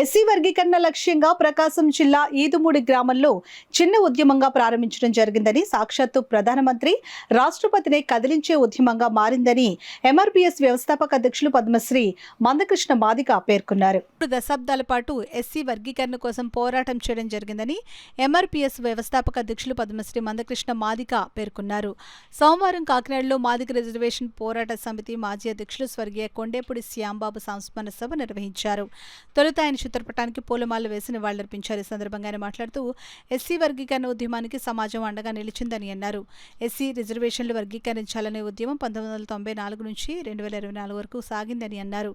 SC వర్గీకరణ లక్ష్యంగా ప్రకాశం జిల్లా ఈదుమూడి గ్రామంలో చిన్న ఉద్యమంగా ప్రారంభించడం జరిగిందని, సాక్షాత్తు ప్రధానమంత్రి రాష్ట్రపతినే కదిలించే ఉద్యమంగా మారిందని ఎంఆర్పీఎస్ వ్యవస్థాపక అధ్యక్షులు పద్మశ్రీ మందకృష్ణ మాదిగ పేర్కొన్నారు. 3 దశాబ్దాల పాటు ఎస్సీ వర్గీకరణ కోసం పోరాటం చేయడం జరిగిందని ఎంఆర్పీఎస్ వ్యవస్థాపక అధ్యక్షులు పద్మశ్రీ మందకృష్ణ మాదిగ పేర్కొన్నారు. సోమవారం కాకినాడలో మాదిగ రిజర్వేషన్ పోరాట సమితి మాజీ అధ్యక్షులు స్వర్గీయ కొండేపూడి శ్యాంబాబు సంస్మరణ సభ నిర్వహించారు. తొలుత ఆయన చిత్రపటానికి పూలమాల వేసి నివాళులర్పించారు. ఈ సందర్భంగా ఆయన మాట్లాడుతూ ఎస్సీ వర్గీకరణ ఉద్యమానికి సమాజం అండగా నిలిచిందని అన్నారు. ఎస్సీ రిజర్వేషన్లు వర్గీకరించాలనే ఉద్యమం 1994 నుంచి 2024 వరకు సాగిందని అన్నారు.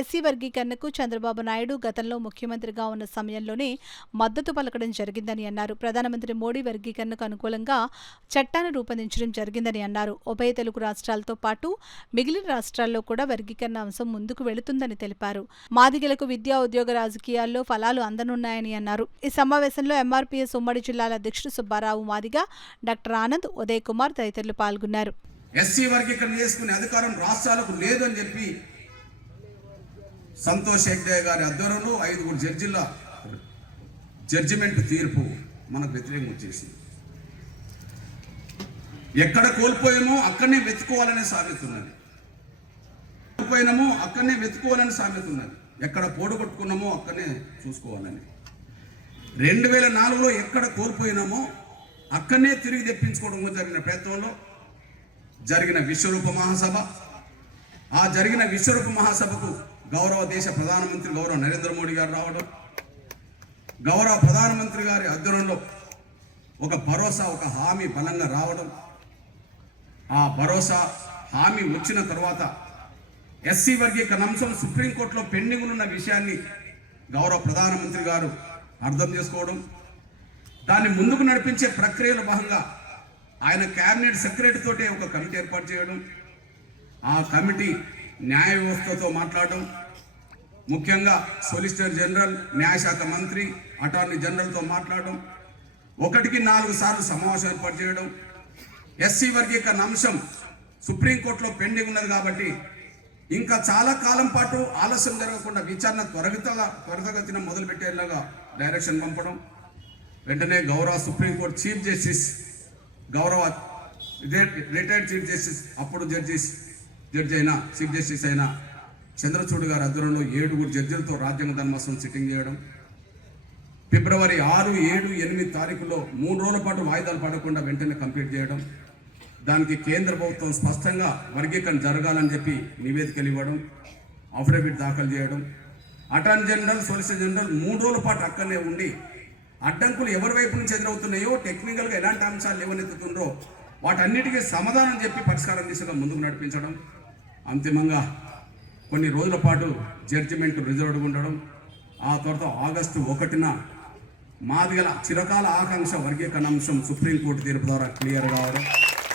ఎస్సీ వర్గీకరణకు చంద్రబాబు నాయుడు గతంలో ముఖ్యమంత్రిగా ఉన్న సమయంలోనే మద్దతు పలకడం జరిగిందని అన్నారు. ప్రధానమంత్రి మోడీ వర్గీకరణకు అనుకూలంగా చట్టాన్ని రూపొందించడం జరిగిందని అన్నారు. ఉభయ తెలుగు రాష్ట్రాలతో పాటు మిగిలిన రాష్ట్రాల్లో కూడా వర్గీకరణ అంశం ముందుకు వెళుతుందని తెలిపారు. మాదిగలకు విద్యా, ఉద్యోగ, రాజకీయాల్లో ఫలాలు అందనున్నాయని అన్నారు. ఈ సమావేశంలో ఎంఆర్పీఎస్ ఉమ్మడి జిల్లాల అధ్యక్షుడు సుబ్బారావు మాదిగ, డాక్టర్ ఆనంద్, ఉదయ్ కుమార్ తదితరులు పాల్గొన్నారు. ఎస్సీ వర్గీకరణ చేసుకునే అధికారం రాష్ట్రాలకు లేదు అని చెప్పి సంతోష్ హెగ్డే గారి ఆధ్వర్యంలో 5 జడ్జిల జడ్జిమెంట్ తీర్పు మనకు వ్యతిరేకం వచ్చేసింది. ఎక్కడ కోల్పోయామో అక్కడనే వెతుకోవాలనే సామెత ఉన్నది. కోల్పోయినామో అక్కడనే వెతుకోవాలని సామెత ఉన్నది. ఎక్కడ పోడగొట్టుకున్నామో అక్కడనే చూసుకోవాలని. 2004లో ఎక్కడ కోల్పోయినామో అక్కడనే తిరిగి తెప్పించుకోవడం జరిగిన ప్రయత్నంలో జరిగిన విశ్వరూప మహాసభ, ఆ జరిగిన విశ్వరూప మహాసభకు గౌరవ దేశ ప్రధానమంత్రి గౌరవ నరేంద్ర మోడీ గారు రావడం, గౌరవ ప్రధానమంత్రి గారి ఆధ్వర్యంలో ఒక భరోసా, ఒక హామీ బలంగా రావడం, ఆ భరోసా హామీ వచ్చిన తర్వాత ఎస్సీ వర్గీకరణ అంశం సుప్రీంకోర్టులో పెండింగ్ ఉన్న విషయాన్ని గౌరవ ప్రధానమంత్రి గారు అర్థం చేసుకోవడం, దాన్ని ముందుకు నడిపించే ప్రక్రియలో భాగంగా ఆయన క్యాబినెట్ సెక్రటరీ తోటే ఒక కమిటీ ఏర్పాటు చేయడం, ఆ కమిటీ న్యాయ వ్యవస్థతో మాట్లాడడం, ముఖ్యంగా సొలిసిటర్ జనరల్, న్యాయశాఖ మంత్రి, అటార్నీ జనరల్తో మాట్లాడడం, 1కి 4 సార్లు సమావేశం ఏర్పాటు చేయడం. ఎస్సీ వర్గీకరణ అంశం సుప్రీంకోర్టులో పెండింగ్ ఉన్నది కాబట్టి ఇంకా చాలా కాలం పాటు ఆలస్యం జరగకుండా విచారణ త్వరితగతిన మొదలుపెట్టేలాగా డైరెక్షన్ పంపడం. వెంటనే గౌరవ సుప్రీంకోర్టు చీఫ్ జస్టిస్, గౌరవ రిటైర్డ్ చీఫ్ జస్టిస్, అప్పుడు జడ్జి అయిన చీఫ్ జస్టిస్ అయిన చంద్రచూడ్ గారి ఆధ్వర్యంలో 7 జడ్జిలతో రాజ్యాంగ ధర్మాసనం సిట్టింగ్ చేయడం. ఫిబ్రవరి 6, 7, 8 తారీఖుల్లో 3 రోజుల పాటు వాయిదాలు పడకుండా వెంటనే కంప్లీట్ చేయడం. దానికి కేంద్ర ప్రభుత్వం స్పష్టంగా వర్గీకరణ జరగాలని చెప్పి నివేదికలు ఇవ్వడం, అఫిడవిట్ దాఖలు చేయడం. అటార్నీ జనరల్, సొలిసిటర్ జనరల్ 3 రోజుల పాటు అక్కడనే ఉండి అడ్డంకులు ఎవరి వైపు నుంచి ఎదురవుతున్నాయో, టెక్నికల్గా ఎలాంటి అంశాలు లేవనెత్తుతుందో వాటన్నిటికీ సమాధానం చెప్పి పరిష్కారం దిశగా ముందుకు నడిపించడం. అంతిమంగా కొన్ని రోజుల పాటు జడ్జిమెంట్ రిజర్వ్డ్ ఉండడం. ఆ తర్వాత ఆగస్టు 1న మాదిగల చిరకాల ఆకాంక్ష వర్గీకరణ అంశం సుప్రీంకోర్టు తీర్పు ద్వారా క్లియర్ కావడం.